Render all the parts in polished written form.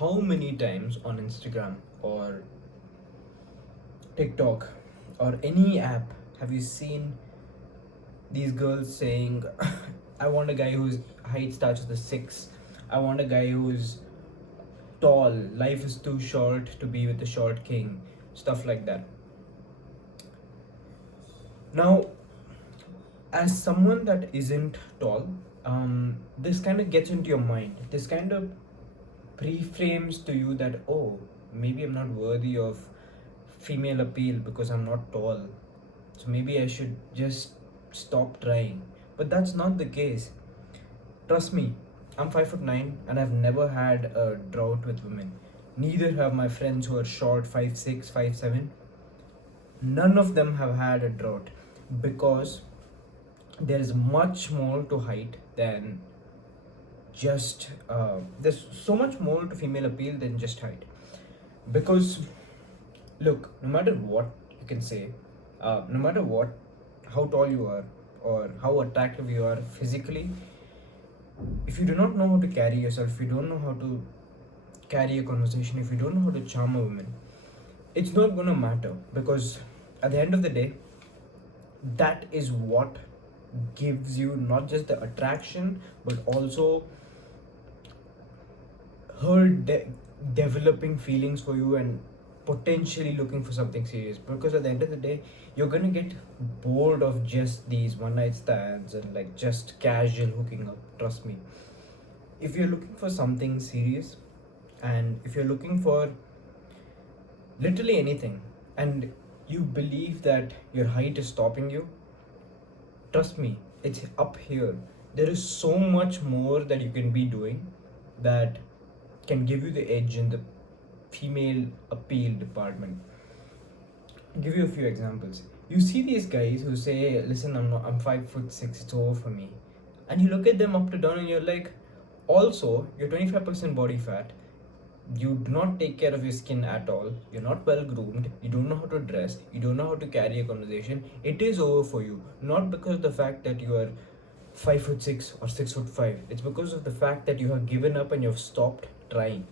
How many times on Instagram or TikTok or any app have you seen these girls saying, I want a guy whose height starts with a 6. I want a guy who's tall. Life is too short to be with a short king. Stuff like that. Now, as someone that isn't tall, this kind of gets into your mind. This kind of pre-frames to you that, oh, maybe I'm not worthy of female appeal because I'm not tall. So maybe I should just stop trying. But that's not the case. Trust me, I'm 5'9" and I've never had a drought with women. Neither have my friends who are short, 5'6", 5'7". None of them have had a drought because there is much more to height than just there's so much more to female appeal than just height. Because look, no matter what you can say, no matter what, how tall you are or how attractive you are physically, if you do not know how to carry yourself, if you don't know how to carry a conversation, if you don't know how to charm a woman, it's not gonna matter, because at the end of the day, that is what gives you not just the attraction but also her developing feelings for you and potentially looking for something serious. Because at the end of the day, you're gonna get bored of just these one night stands and like just casual hooking up. Trust me. If you're looking for something serious, and if you're looking for literally anything, and you believe that your height is stopping you, trust me, it's up here. There is so much more that you can be doing that can give you the edge in the female appeal department. I'll give you a few examples. You see these guys who say, "Listen, I'm 5'6", it's over for me," and you look at them up to down, and you're like, also, you're 25% body fat. You do not take care of your skin at all. You're not well groomed. You don't know how to dress. You don't know how to carry a conversation. It is over for you. Not because of the fact that you are 5'6" or 6'5". It's because of the fact that you have given up and you've stopped trying.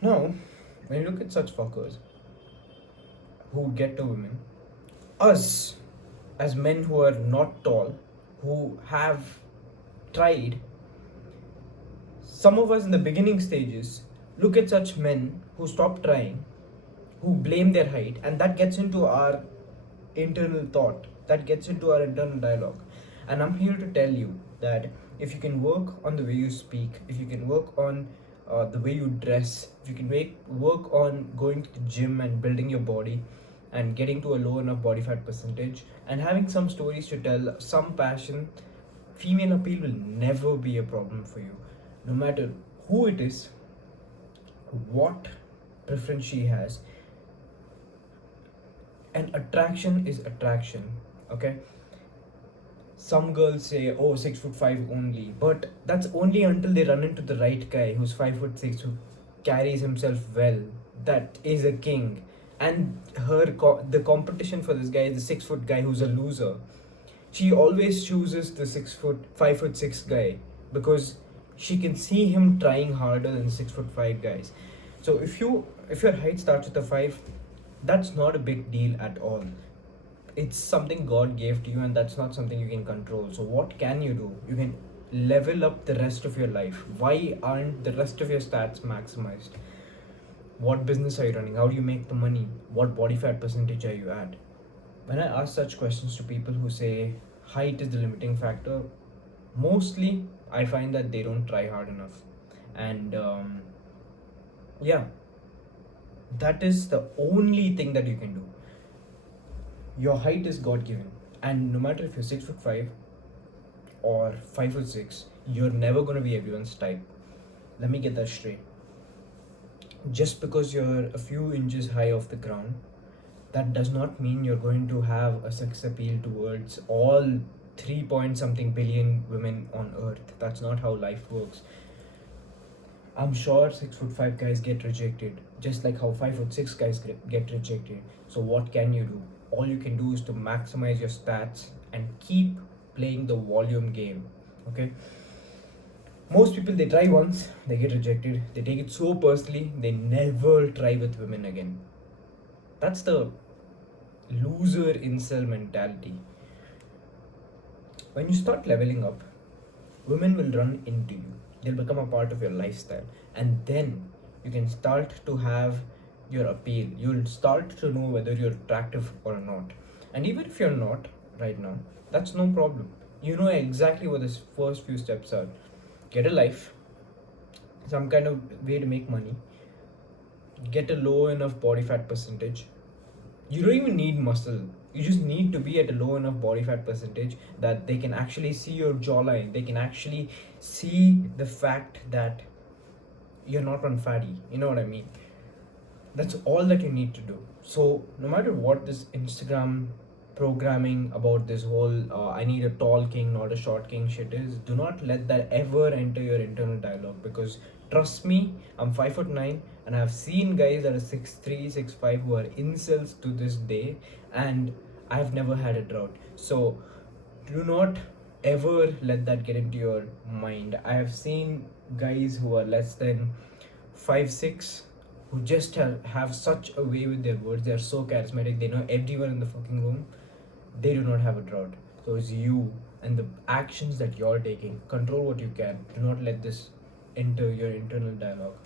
Now, when you look at such fuckers who get to women, us as men who are not tall, who have tried, some of us in the beginning stages look at such men who stop trying, who blame their height, and that gets into our internal thought, that gets into our internal dialogue. And I'm here to tell you that if you can work on the way you speak, if you can work on the way you dress, if you can work on going to the gym and building your body and getting to a low enough body fat percentage and having some stories to tell, some passion, female appeal will never be a problem for you. No matter who it is, what preference she has, and attraction is attraction. Okay, some girls say, oh, 6'5" only, but that's only until they run into the right guy who's 5'6", who carries himself well, that is a king. And the competition for this guy is the 6 foot guy who's a loser. She always chooses the 5'6" guy because she can see him trying harder than 6'5" guys. So if your height starts with a 5, that's not a big deal at all. It's something God gave to you, and that's not something you can control. So what can you do? You can level up the rest of your life. Why aren't the rest of your stats maximized? What business are you running? How do you make the money? What body fat percentage are you at? When I ask such questions to people who say height is the limiting factor, mostly I find that they don't try hard enough. And yeah, that is the only thing that you can do. Your height is God given, and no matter if you're 6'5" or 5'6", you're never gonna be everyone's type. Let me get that straight. Just because you're a few inches high off the ground, that does not mean you're going to have a sex appeal towards all 3 point something billion women on earth. That's not how life works. I'm sure 6'5" guys get rejected, just like how 5'6" guys get rejected. So what can you do? All you can do is to maximize your stats and keep playing the volume game. Okay. Most people, they try once, they get rejected, they take it so personally, they never try with women again. That's the loser incel mentality. When you start leveling up, women will run into you. They'll become a part of your lifestyle. And then you can start to have your appeal. You'll start to know whether you're attractive or not. And even if you're not right now, that's no problem. You know exactly what the first few steps are. Get a life, some kind of way to make money, get a low enough body fat percentage. You don't even need muscle. You just need to be at a low enough body fat percentage that they can actually see your jawline. They can actually see the fact that you're not on fatty. You know what I mean? That's all that you need to do. So no matter what this Instagram programming about this whole I need a tall king not a short king shit is, do not let that ever enter your internal dialogue, because trust me, I'm 5'9" and I've seen guys that are 6'3", 6'5" who are incels to this day, and I've never had a drought. So do not ever let that get into your mind. I have seen guys who are less than 5'6" who just have such a way with their words. They are so charismatic, they know everyone in the fucking room. They do not have a drought. So it's you and the actions that you're taking. Control what you can. Do not let this enter your internal dialogue.